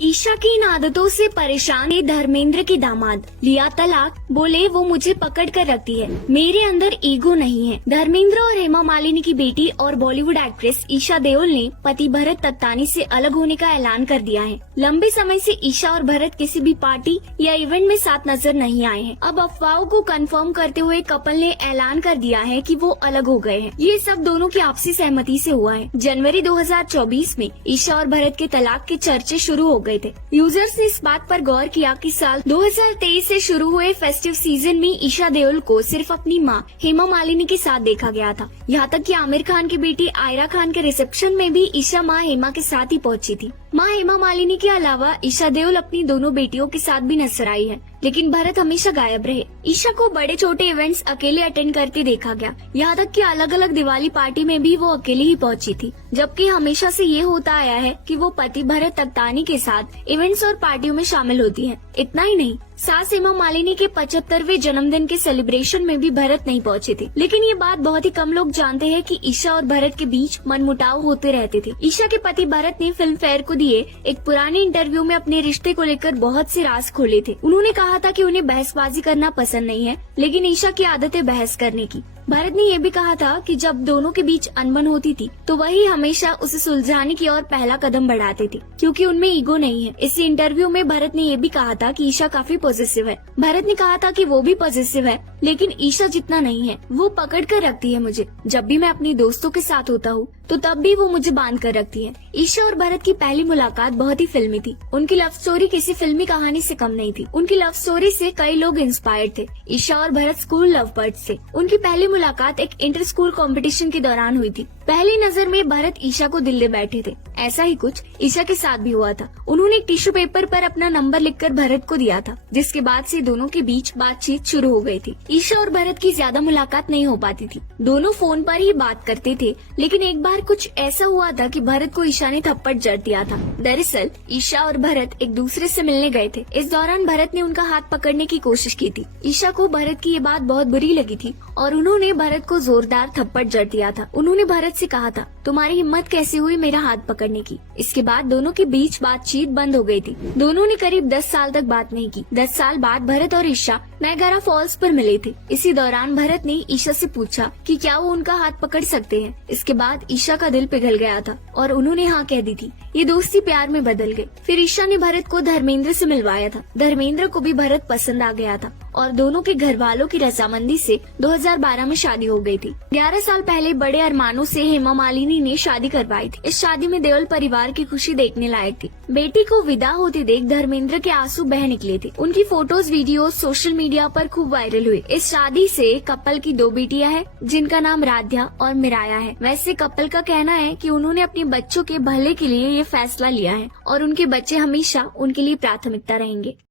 ईशा की इन आदतों से परेशान है धर्मेंद्र के दामाद। लिया तलाक, बोले वो मुझे पकड़ कर रखती है, मेरे अंदर ईगो नहीं है। धर्मेंद्र और हेमा मालिनी की बेटी और बॉलीवुड एक्ट्रेस ईशा देओल ने पति भरत तख्तानी से अलग होने का ऐलान कर दिया है। लंबे समय से ईशा और भरत किसी भी पार्टी या इवेंट में साथ नजर नहीं आए हैं। अब अफवाहों को कंफर्म करते हुए कपल ने ऐलान कर दिया है कि वो अलग हो गए हैं। ये सब दोनों की आपसी सहमति से हुआ है। जनवरी 2024 में ईशा और भरत के तलाक के चर्चे शुरू हो गए थे। यूजर्स ने इस बात पर गौर किया कि साल 2023 से शुरू हुए फेस्टिव सीजन में ईशा देओल को सिर्फ अपनी मां हेमा मालिनी के साथ देखा गया था। यहाँ तक कि आमिर खान की बेटी आयरा खान के रिसेप्शन में भी ईशा मां हेमा के साथ ही पहुंची थी। मां हेमा मालिनी के अलावा ईशा देओल अपनी दोनों बेटियों के साथ भी नजर आई है, लेकिन भरत हमेशा गायब रहे। ईशा को बड़े छोटे इवेंट्स अकेले अटेंड करते देखा गया। यहाँ तक कि अलग अलग दिवाली पार्टी में भी वो अकेले ही पहुंची थी, जबकि हमेशा से ये होता आया है कि वो पति भरत तख्तानी के साथ इवेंट्स और पार्टियों में शामिल होती है। इतना ही नहीं, सास हेमा मालिनी के 75वें जन्मदिन के सेलिब्रेशन में भी भरत नहीं पहुंचे थे। लेकिन ये बात बहुत ही कम लोग जानते हैं कि ईशा और भरत के बीच मनमुटाव होते रहते थे। ईशा के पति भरत ने फिल्म फेयर को दिए एक पुराने इंटरव्यू में अपने रिश्ते को लेकर बहुत से राज खोले थे। उन्होंने कहा था कि उन्हें बहसबाजी करना पसंद नहीं है, लेकिन ईशा की आदत है बहस करने की। भरत ने यह भी कहा था कि जब दोनों के बीच अनबन होती थी तो वही हमेशा उसे सुलझाने की ओर पहला कदम बढ़ाते थे, क्योंकि उनमें ईगो नहीं है। इसी इंटरव्यू में भरत ने यह भी कहा था कि ईशा काफी पॉजिटिव है। भरत ने कहा था कि वो भी पॉजिटिव है, लेकिन ईशा जितना नहीं है। वो पकड़ कर रखती है मुझे। जब भी मैं अपनी दोस्तों के साथ होता हूँ तो तब भी वो मुझे बांध कर रखती है। ईशा और भरत की पहली मुलाकात बहुत ही फिल्मी थी। उनकी लव स्टोरी किसी फिल्मी कहानी से कम नहीं थी। उनकी लव स्टोरी से कई लोग इंस्पायर्ड थे। ईशा और भरत स्कूल लव बर्ड्स थे। उनकी पहली मुलाकात एक इंटर स्कूल कॉम्पिटिशन के दौरान हुई थी। पहली नजर में भरत ईशा को दिल ले बैठे थे। ऐसा ही कुछ ईशा के साथ भी हुआ था। उन्होंने एक टिश्यू पेपर पर अपना नंबर लिखकर भरत को दिया था, जिसके बाद से दोनों के बीच बातचीत शुरू हो गई थी। ईशा और भरत की ज्यादा मुलाकात नहीं हो पाती थी। दोनों फोन पर ही बात करते थे, लेकिन एक बार कुछ ऐसा हुआ था कि भरत को ईशा ने थप्पड़ जड़ दिया था। दरअसल ईशा और भरत एक दूसरे से मिलने गए थे। इस दौरान भरत ने उनका हाथ पकड़ने की कोशिश की थी। ईशा को भरत की ये बात बहुत बुरी लगी थी और उन्होंने भरत को जोरदार थप्पड़ जड़ दिया था। उन्होंने भरत से कहा था, तुम्हारी हिम्मत कैसे हुई मेरा हाथ पकड़ने की। इसके बाद दोनों के बीच बातचीत बंद हो गई थी। दोनों ने करीब 10 साल तक बात नहीं की। 10 साल बाद भरत और ईशा नायगारा फॉल्स पर मिले थे। इसी दौरान भरत ने ईशा से पूछा कि क्या वो उनका हाथ पकड़ सकते हैं। इसके बाद ईशा का दिल पिघल गया था और उन्होंने हाँ कह दी थी। ये दोस्ती प्यार में बदल गई। फिर ईशा ने भरत को धर्मेंद्र से मिलवाया था। धर्मेंद्र को भी भरत पसंद आ गया था और दोनों के घर वालों की रजामंदी से 2012 में शादी हो गई थी। 11 साल पहले बड़े अरमानों से हेमा मालिनी ने शादी करवाई थी। इस शादी में देओल परिवार की खुशी देखने लायक थी। बेटी को विदा होते देख धर्मेंद्र के आंसू बह निकले थे। उनकी फोटोज वीडियो सोशल मीडिया पर खूब वायरल हुए। इस शादी से कपल की 2 बेटियां हैं, जिनका नाम राध्या और मिराया है। वैसे कपल का कहना है कि उन्होंने अपने बच्चों के भले के लिए ये फैसला लिया है और उनके बच्चे हमेशा उनके लिए प्राथमिकता रहेंगे।